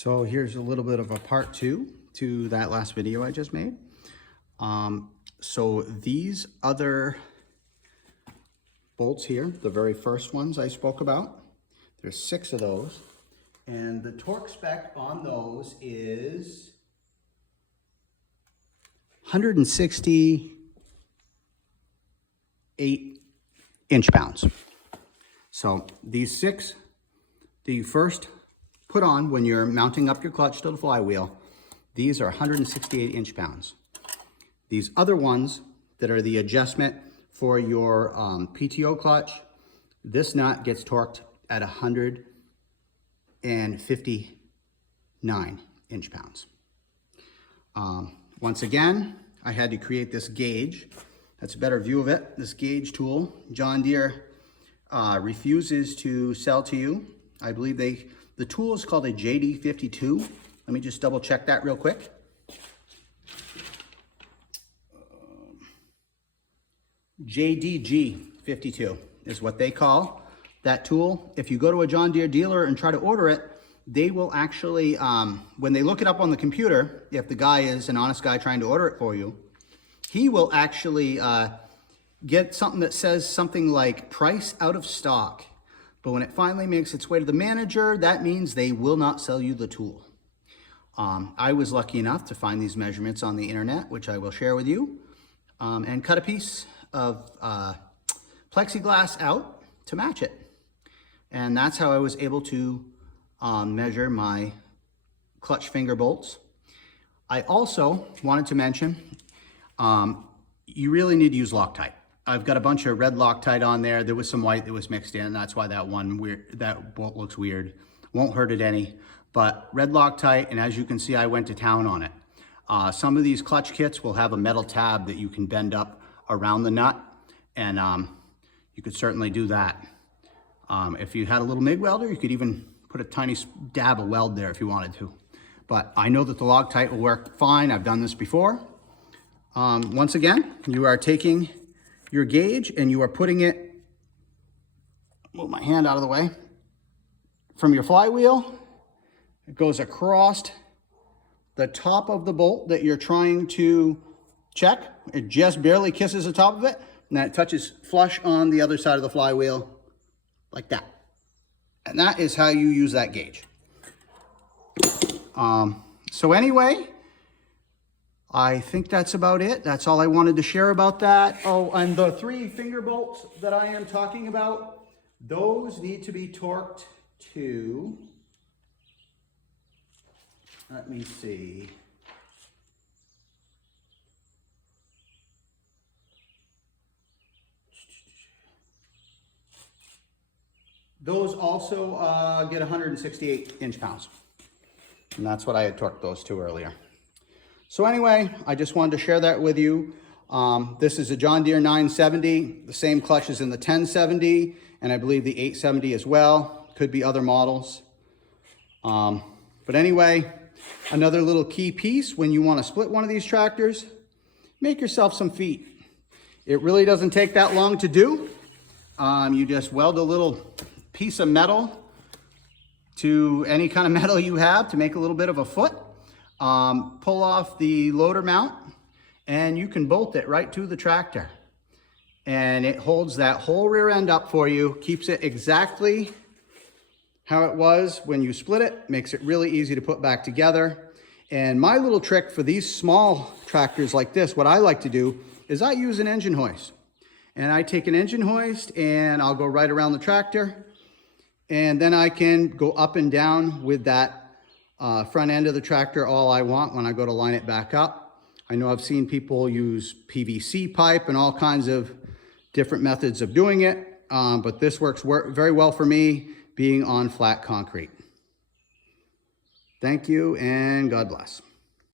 So here's a little bit of a part two to that last video I just made. So these other bolts here, the very first ones I spoke about, there's 6 of those. And the torque spec on those is 168 inch-pounds. So these 6 that you first put on when you're mounting up your clutch to the flywheel, these are 168 inch-pounds. These other ones that are the adjustment for your PTO clutch, this nut gets torqued at 159 inch-pounds. Once again, I had to create this gauge. That's a better view of it. This gauge tool, John Deere refuses to sell to you. I believe the tool is called a JD52. Let me just double check that real quick. JDG52 is what they call that tool. If you go to a John Deere dealer and try to order it, they will actually, when they look it up on the computer, if the guy is an honest guy trying to order it for you, he will actually get something that says something like price out of stock. But when it finally makes its way to the manager, that means they will not sell you the tool. I was lucky enough to find these measurements on the internet, which I will share with you, and cut a piece of plexiglass out to match it. And that's how I was able to measure my clutch finger bolts. I also wanted to mention, you really need to use Loctite. I've got a bunch of red Loctite on there. There was some white that was mixed in. That's why that bolt looks weird. Won't hurt it any, but red Loctite, and as you can see, I went to town on it. Some of these clutch kits will have a metal tab that you can bend up around the nut, and you could certainly do that. If you had a little MIG welder, you could even put a tiny dab of weld there if you wanted to. But I know that the Loctite will work fine. I've done this before. Once again, you are taking your gauge and you are putting it, move my hand out of the way, from your flywheel. It goes across the top of the bolt that you're trying to check. It just barely kisses the top of it, and then it touches flush on the other side of the flywheel like that. And that is how you use that gauge. So anyway, I think that's about it. That's all I wanted to share about that. Oh, and the 3 finger bolts that I am talking about, those need to be torqued to, let me see. Those also get 168 inch-pounds. And that's what I had torqued those to earlier. So anyway, I just wanted to share that with you. This is a John Deere 970. The same clutch is in the 1070, and I believe the 870 as well. Could be other models. But anyway, another little key piece when you want to split one of these tractors, make yourself some feet. It really doesn't take that long to do. You just weld a little piece of metal to any kind of metal you have to make a little bit of a foot. Pull off the loader mount, and you can bolt it right to the tractor. And it holds that whole rear end up for you, keeps it exactly how it was when you split it, makes it really easy to put back together. And my little trick for these small tractors like this, what I like to do is I use an engine hoist. And I take an engine hoist and I'll go right around the tractor, and then I can go up and down with that front end of the tractor all I want when I go to line it back up. I know I've seen people use PVC pipe and all kinds of different methods of doing it, but this works very well for me being on flat concrete. Thank you and God bless.